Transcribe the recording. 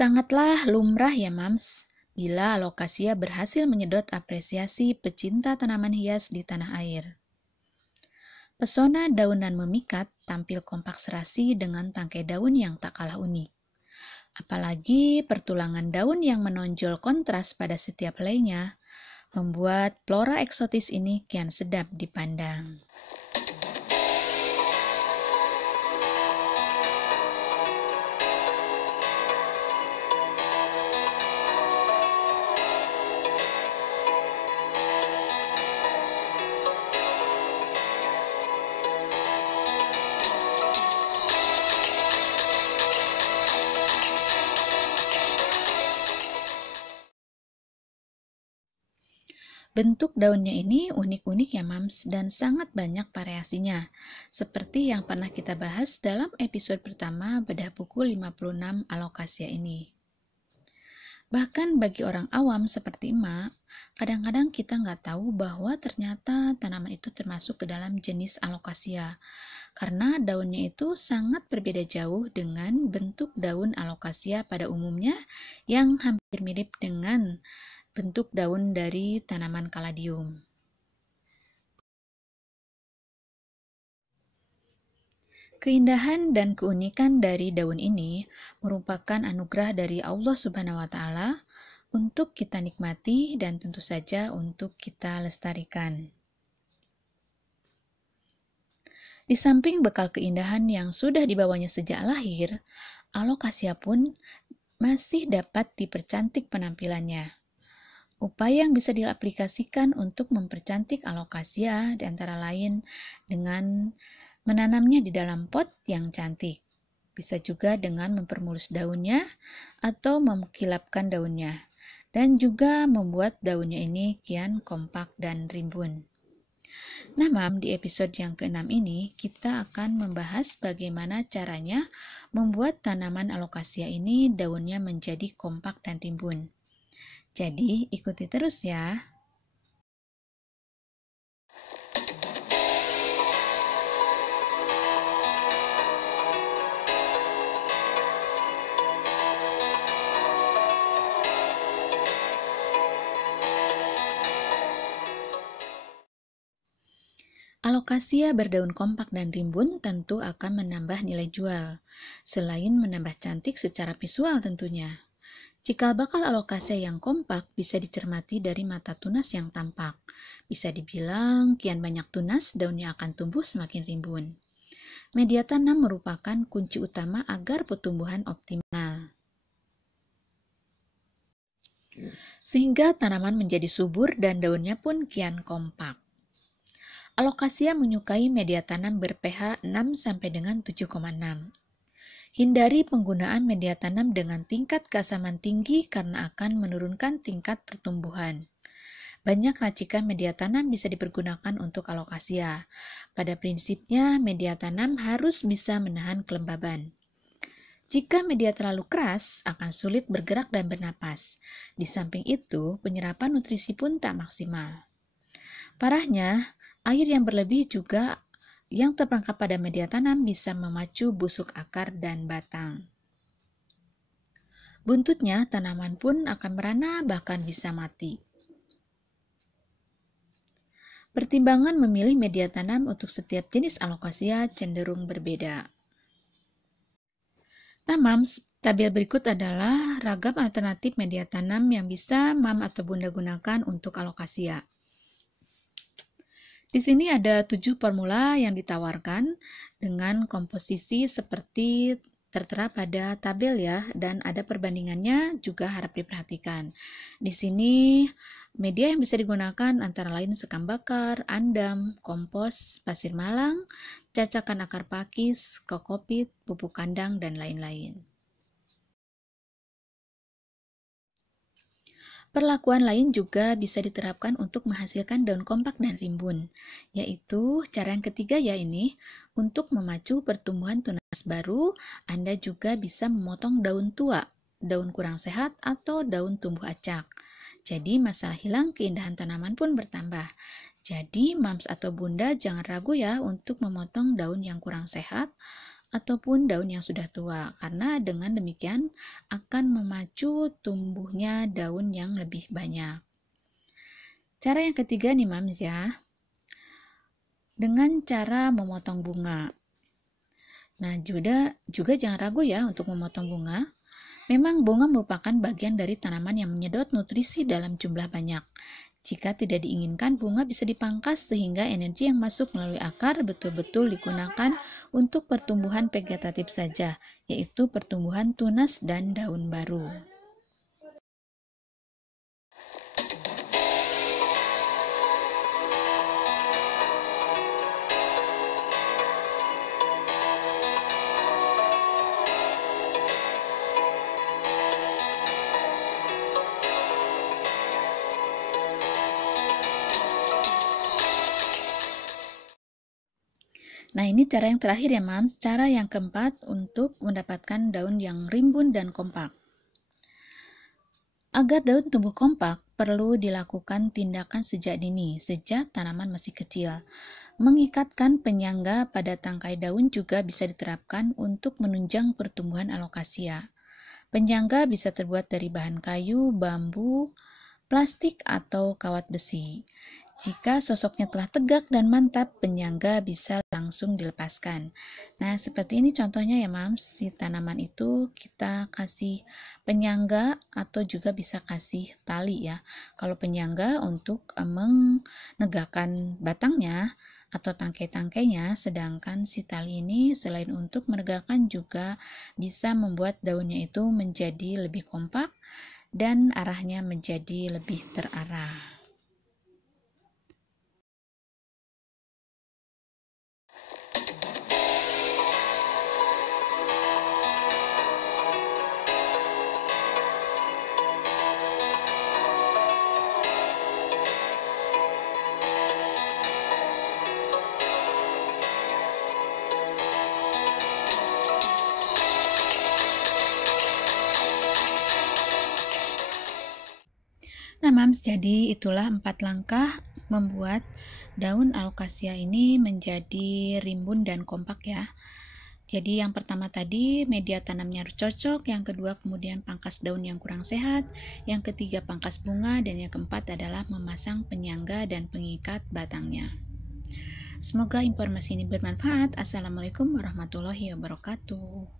Sangatlah lumrah ya, Mams, bila alokasia berhasil menyedot apresiasi pecinta tanaman hias di tanah air. Pesona daunan memikat tampil kompak serasi dengan tangkai daun yang tak kalah unik. Apalagi pertulangan daun yang menonjol kontras pada setiap helainya membuat flora eksotis ini kian sedap dipandang. Bentuk daunnya ini unik-unik ya, Mams, dan sangat banyak variasinya. Seperti yang pernah kita bahas dalam episode pertama bedah buku 56 alokasia ini. Bahkan bagi orang awam seperti emak, kadang-kadang kita nggak tahu bahwa ternyata tanaman itu termasuk ke dalam jenis alokasia. Karena daunnya itu sangat berbeda jauh dengan bentuk daun alokasia pada umumnya yang hampir mirip dengan bentuk daun dari tanaman kaladium. Keindahan dan keunikan dari daun ini merupakan anugerah dari Allah Subhanahu wa Ta'ala untuk kita nikmati dan tentu saja untuk kita lestarikan. Di samping bekal keindahan yang sudah dibawanya sejak lahir, alokasia pun masih dapat dipercantik penampilannya. Upaya yang bisa diaplikasikan untuk mempercantik alokasia antara lain dengan menanamnya di dalam pot yang cantik. Bisa juga dengan mempermulus daunnya atau mengkilapkan daunnya. Dan juga membuat daunnya ini kian kompak dan rimbun. Nah, Mam, di episode yang ke-6 ini kita akan membahas bagaimana caranya membuat tanaman alokasia ini daunnya menjadi kompak dan rimbun. Jadi, ikuti terus ya. Alokasia berdaun kompak dan rimbun tentu akan menambah nilai jual, selain menambah cantik secara visual tentunya. Cikal bakal alokasia yang kompak bisa dicermati dari mata tunas yang tampak. Bisa dibilang, kian banyak tunas, daunnya akan tumbuh semakin rimbun. Media tanam merupakan kunci utama agar pertumbuhan optimal. Sehingga tanaman menjadi subur dan daunnya pun kian kompak. Alokasia menyukai media tanam ber-pH 6 sampai dengan 7,6. Hindari penggunaan media tanam dengan tingkat keasaman tinggi karena akan menurunkan tingkat pertumbuhan. Banyak racikan media tanam bisa dipergunakan untuk alokasia. Pada prinsipnya, media tanam harus bisa menahan kelembaban. Jika media terlalu keras, akan sulit bergerak dan bernapas. Di samping itu, penyerapan nutrisi pun tak maksimal. Parahnya, air yang berlebih juga yang terperangkap pada media tanam bisa memacu busuk akar dan batang. Buntutnya, tanaman pun akan merana bahkan bisa mati. Pertimbangan memilih media tanam untuk setiap jenis alokasia cenderung berbeda. Nah, Mams, tabel berikut adalah ragam alternatif media tanam yang bisa Mam atau Bunda gunakan untuk alokasia. Di sini ada 7 formula yang ditawarkan dengan komposisi seperti tertera pada tabel ya, dan ada perbandingannya juga harap diperhatikan. Di sini media yang bisa digunakan antara lain sekam bakar, andam, kompos, pasir malang, cacakan akar pakis, kokopit, pupuk kandang, dan lain-lain. Perlakuan lain juga bisa diterapkan untuk menghasilkan daun kompak dan rimbun, yaitu cara yang ketiga ya ini, untuk memacu pertumbuhan tunas baru, Anda juga bisa memotong daun tua, daun kurang sehat, atau daun tumbuh acak. Jadi masalah hilang, keindahan tanaman pun bertambah. Jadi Mams atau Bunda jangan ragu ya untuk memotong daun yang kurang sehat, ataupun daun yang sudah tua, karena dengan demikian akan memacu tumbuhnya daun yang lebih banyak. Cara yang ketiga nih Mams ya, dengan cara memotong bunga. Nah, juga jangan ragu ya untuk memotong bunga. Memang bunga merupakan bagian dari tanaman yang menyedot nutrisi dalam jumlah banyak. Jika tidak diinginkan, bunga bisa dipangkas sehingga energi yang masuk melalui akar betul-betul digunakan untuk pertumbuhan vegetatif saja, yaitu pertumbuhan tunas dan daun baru. Nah, ini cara yang terakhir ya, Mams. Cara yang keempat untuk mendapatkan daun yang rimbun dan kompak. Agar daun tumbuh kompak, perlu dilakukan tindakan sejak dini, sejak tanaman masih kecil. Mengikatkan penyangga pada tangkai daun juga bisa diterapkan untuk menunjang pertumbuhan alokasia. Penyangga bisa terbuat dari bahan kayu, bambu, plastik, atau kawat besi. Jika sosoknya telah tegak dan mantap, penyangga bisa langsung dilepaskan. Nah, seperti ini contohnya ya, Mams. Si tanaman itu kita kasih penyangga atau juga bisa kasih tali ya. Kalau penyangga untuk menegakkan batangnya atau tangkai-tangkainya, sedangkan si tali ini selain untuk menegakkan juga bisa membuat daunnya itu menjadi lebih kompak dan arahnya menjadi lebih terarah. Nah, Mams, jadi itulah 4 langkah membuat daun alokasia ini menjadi rimbun dan kompak ya. Jadi yang pertama tadi media tanamnya harus cocok, yang kedua kemudian pangkas daun yang kurang sehat, yang ketiga pangkas bunga, dan yang keempat adalah memasang penyangga dan pengikat batangnya. Semoga informasi ini bermanfaat. Assalamualaikum warahmatullahi wabarakatuh.